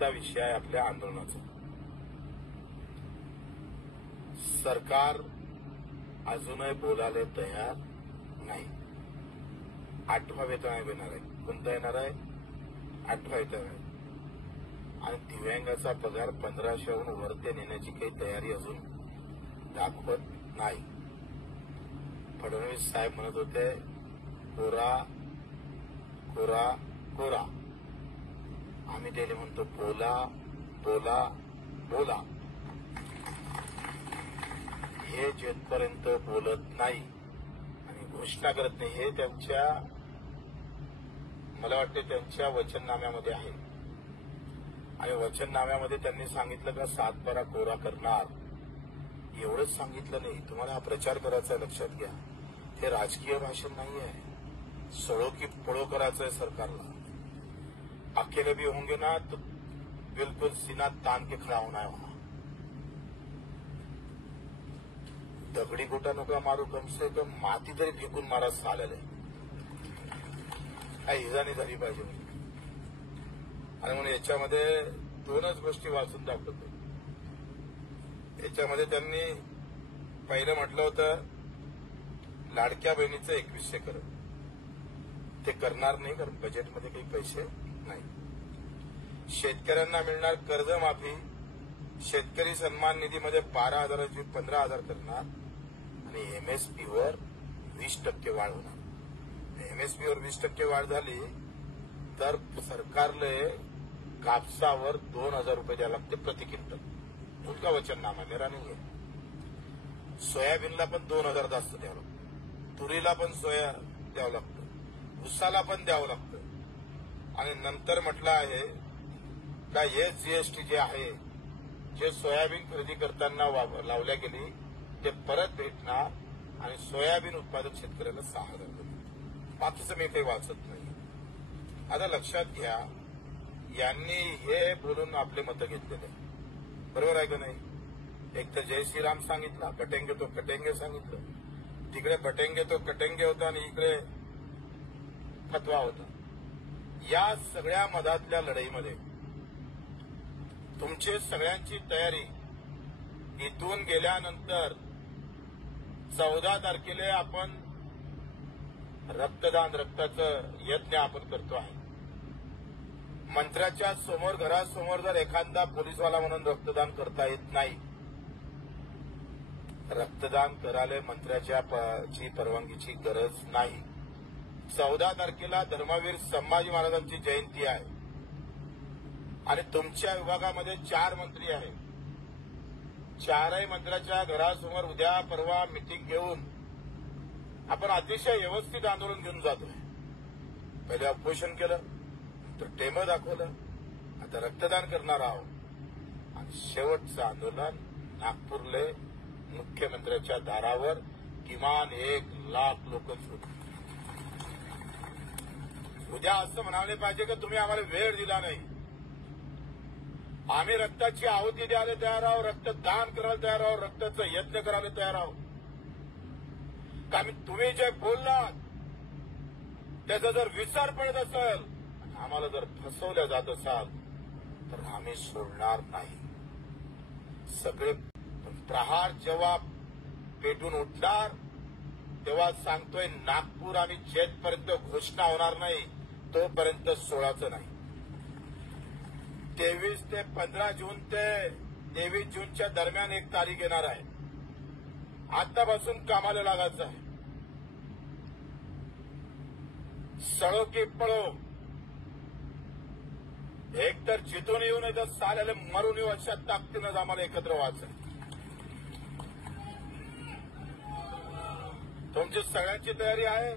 कोणता विषय आहे आपल्या आंदोलनाचा? सरकार अजूनही बोलायला तयार नाही. 8वा वेतन आयोग येणार आहे. कोणता येणार आहे? 8वा वेतन आहे. आणि दिव्यांगाचा पगार 1500हून वरती नेण्याची काही तयारी अजून दाखवत नाही. फडणवीस साहेब म्हणत होते कोरा कोरा कोरा. आम्ही त्याला म्हणतो बोला बोला बोला. हे जेथपर्यंत बोलत नाही आणि घोषणा करत नाही, हे त्यांच्या, मला वाटते त्यांच्या वचननाम्यामध्ये आहे. आणि वचननाम्यामध्ये त्यांनी सांगितलं का 7/12 कोरा करणार, एवढंच सांगितलं नाही. तुम्हाला हा प्रचार करायचा आहे, लक्षात घ्या. हे राजकीय भाषण नाही आहे. सळो की पळो करायचं आहे सरकारला. अकेले भी होंगे ना तो बिल्कुल सीना तान के खड़ा होना है वहां. दगडी गोटा नका मारू, कम से कम माती तरी फेकून मारा चालेल. काही इजानी झाली पाहिजे. आणि म्हणून याच्यामध्ये 2च गोष्टी वाचून दाखवतो. याच्यामध्ये त्यांनी पहिलं म्हटलं होतं लाडक्या बहिणीचं 2100 करोड. ते करणार नाही, कारण बजेटमध्ये काही पैसे नाही. शेतकऱ्यांना मिळणार कर्जमाफी, शेतकरी सन्मान निधीमध्ये 12,000ची 15,000 करणार. आणि एमएसपीवर 20% वाढ होणार. एमएसपीवर 20% वाढ झाली तर सरकारले कापसावर 2,000 रुपये द्यावे लागते प्रति क्विंटल. उनका वचननामा मेरा नाही आहे. सोयाबीनला पण 2,000 जास्त द्यावं लागतं. तुरीला पण सोया द्यावं लागतं. ऊसाला पण द्यावं लागतं. आणि नंतर म्हटलं आहे का हे जीएसटी जे आहे, जे सोयाबीन खरेदी करताना लावल्या गेली ते परत भेटणार. आणि सोयाबीन उत्पादक शेतकऱ्याला 6,000 रुपये. बाकीचं मी काही वाचत नाही. आता लक्षात घ्या, यांनी हे बोलून आपले मतं घेतलेले, बरोबर आहे का नाही? एक तर जय श्रीराम सांगितला, कटेंगे तो कटेंगे सांगितलं. तिकडे बटेंगे तो कटेंगे होता आणि इकडे फतवा होता. या सगळ्या मधातल्या लढाईमध्ये तुमची सगळ्यांची तयारी इथून गेल्यानंतर 14 तारखेला आपण रक्तदान, रक्ताचं यज्ञ आपण करतो आहे. मंत्र्याच्या समोर, घरासमोर जर एखादा पोलीसवाला म्हणून रक्तदान करता येत नाही, रक्तदान करायला मंत्र्याच्या परवानगीची गरज नाही. 14 तारखेला धर्मवीर संभाजी महाराजांची जयंती आहे आणि तुमच्या विभागामध्ये 4 मंत्री आहेत. 4ही मंत्र्याच्या घरासमोर उद्या परवा मिटिंग घेऊन आपण अतिशय व्यवस्थित आंदोलन घेऊन जातोय. पहिले उपोषण केलं, नंतर टेमं दाखवलं, आता रक्तदान करणार आहोत. आणि शेवटचं आंदोलन नागपूरले मुख्यमंत्र्याच्या दारावर किमान 1,00,000 लोक जोडले. उद्या असं म्हणाले पाहिजे की तुम्ही आम्हाला वेळ दिला नाही. आम्ही रक्ताची आहुती द्यायला तयार आहोत, रक्तदान करायला तयार आहोत, रक्ताचा यज्ञ करायला तयार आहोत. कारण तुम्ही जे बोललात त्याचा जर विचार पडत असेल, आम्हाला जर फसवल्या जात असाल तर आम्ही सोडणार नाही. सगळे प्रहार जेव्हा पेटून उठणार तेव्हा सांगतोय नागपूर आणि जेथपर्यंत घोषणा होणार नाही तोपर्यंत सोडायचं नाही. 23 ते 15 जून ते 23 जूनच्या दरम्यान 1 तारीख येणार आहे. आतापासून कामाला लागायचं आहे. सळो की पळो. एक तर जिथून येऊ नये तर साल्याला मरून येऊ अशा ताकदीनं आम्हाला एकत्र व्हायचं आहे. तुमची सगळ्यांची तयारी आहे.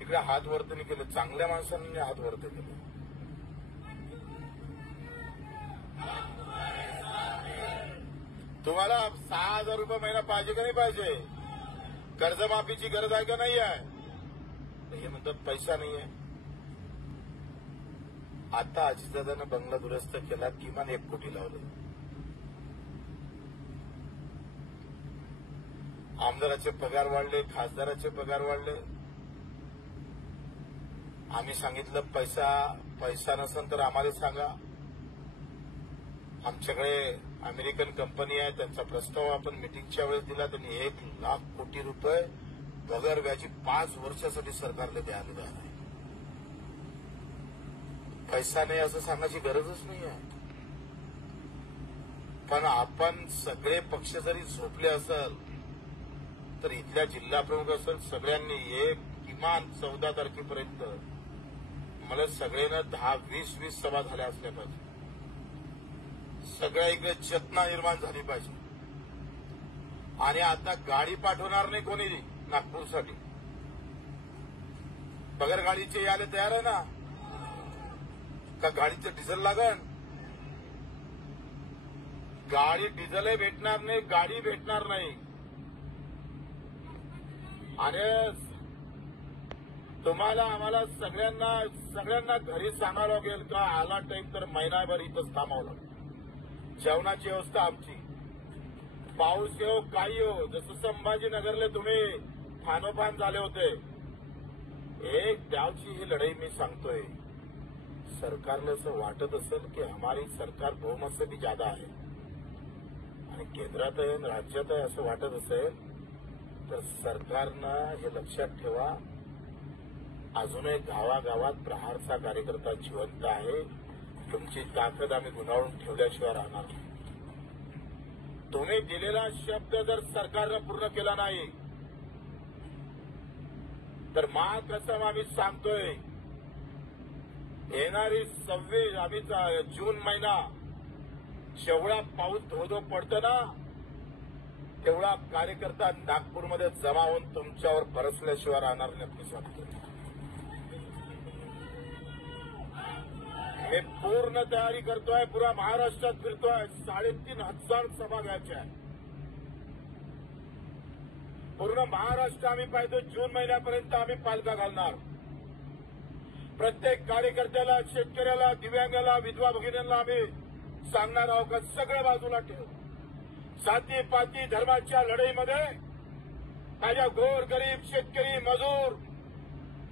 इकडे हात वरती नाही केलं, चांगल्या माणसांनी हात वरती केले. तुम्हाला 6,000 रुपये महिना पाहिजे का नाही पाहिजे? कर्जमाफीची गरज आहे का नाही आहे? हे म्हणतात पैसा नाही आहे. आता अजितदादानं बंगला दुरुस्त केला, किमान 1 कोटी लावले. आमदाराचे पगार वाढले, खासदाराचे पगार वाढले. आम्ही सांगितलं पैसा नसेल तर आम्हाला सांगा. आमच्याकडे अमेरिकन कंपनी आहे, त्यांचा प्रस्ताव आपण मिटिंगच्या वेळेस दिला. त्यांनी 1,00,000 कोटी रुपये पगार व्याजी 5 वर्षासाठी सरकारला द्यायला आहे. पैसा नाही असं सांगायची गरजच नाही आहे. पण आपण सगळे पक्ष जरी झोपले असेल तर इथल्या जिल्हा प्रमुख असेल सगळ्यांनी किमान 14 तारखेपर्यंत मला सगळ्यांना 10-20 सभा झाल्या असल्या पाहिजे. सगळ्या इकडे चेतना निर्माण झाली पाहिजे. आणि आता गाडी पाठवणार नाही कोणी नागपूरसाठी. बगर गाडीचे यायला तयार आहे ना? का गाडीचं डिझेल लागण? गाडी डिझेलही भेटणार नाही, गाडी भेटणार नाही. आणि तुम्हाला आम्हाला सगळ्यांना घरी सांगावं लागेल का आला टाईम तर महिनाभर इथंच थांबावं लागेल. जेवणाची व्यवस्था आमची. पाऊस येऊ काही हो, जसं संभाजीनगरला तुम्ही फानोफान झाले होते. एक द्यावची ही लढाई मी सांगतोय. सरकारला असं वाटत असेल की हमारी सरकार बहुमत से भी ज्यादा आहे आणि केंद्रात आहे राज्यात आहे असं वाटत असेल तर सरकारनं हे लक्षात ठेवा. अजूनही गावागावात प्रहारचा कार्यकर्ता जिवंत आहे. तुमची ताकद आम्ही गुंडाळून ठेवल्याशिवाय राहणार नाही. तुम्ही दिलेला शब्द जर सरकारनं पूर्ण केला नाही तर कसम आम्ही सांगतोय येणारी 26 जून महिना जेवढा पाऊस धोधो पडतो ना तेवढा कार्यकर्ता नागपूरमध्ये जमा होऊन तुमच्यावर बरसल्याशिवाय राहणार नाही मी सांगतोय. मी पूर्ण तयारी करतोय. पुरा महाराष्ट्रात फिरतोय. 3,500 सभा घ्यायच्या आहे. पूर्ण महाराष्ट्र आम्ही पाहतो. जून महिन्यापर्यंत आम्ही पालखा घालणार. प्रत्येक कार्यकर्त्याला, शेतकऱ्याला, दिव्यांगाला, विधवा भगिनींना आम्ही सांगणार आहोत का सगळं बाजूला ठेव. जाती पाती धर्माच्या लढाईमध्ये माझ्या गोर गरीब शेतकरी मजूर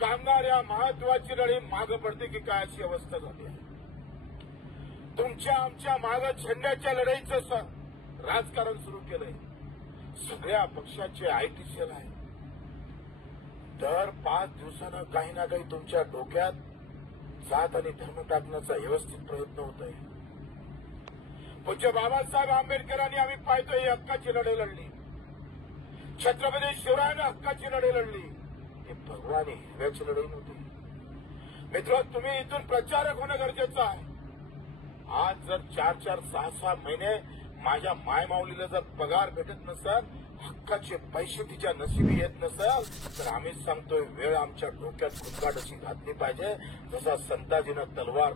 कामगार या महत्वाची लढाई मागं पडते की काय अशी अवस्था झाली आहे. तुमच्या आमच्या मागं झेंड्याच्या लढाईचं राजकारण सुरू केलंय. सगळ्या पक्षाचे आयटी सेल आहे. दर 5 दिवसानं काही ना काही तुमच्या डोक्यात जात आणि धर्म टाकण्याचा व्यवस्थित प्रयत्न होत आहे. पूज्य बाबासाहेब आंबेडकरांनी आम्ही पाहतोय ही हक्काची लढाई लढली. छत्रपती शिवरायानं हक्काची लढाई लढली. ही भगवान हिरव्याची लढाई नव्हती. मित्र, तुम्ही इथून प्रचारक होणं गरजेचं आहे. आज जर 4-4, 6-6 महिने माझ्या मायमाऊलीला जर पगार भेटत नसेल, हक्काचे पैसे तिच्या नशिबी येत नसेल तर आम्ही सांगतोय वेळ आमच्या डोक्यात खुंकाट अशी घातली पाहिजे जसा संताजीनं तलवार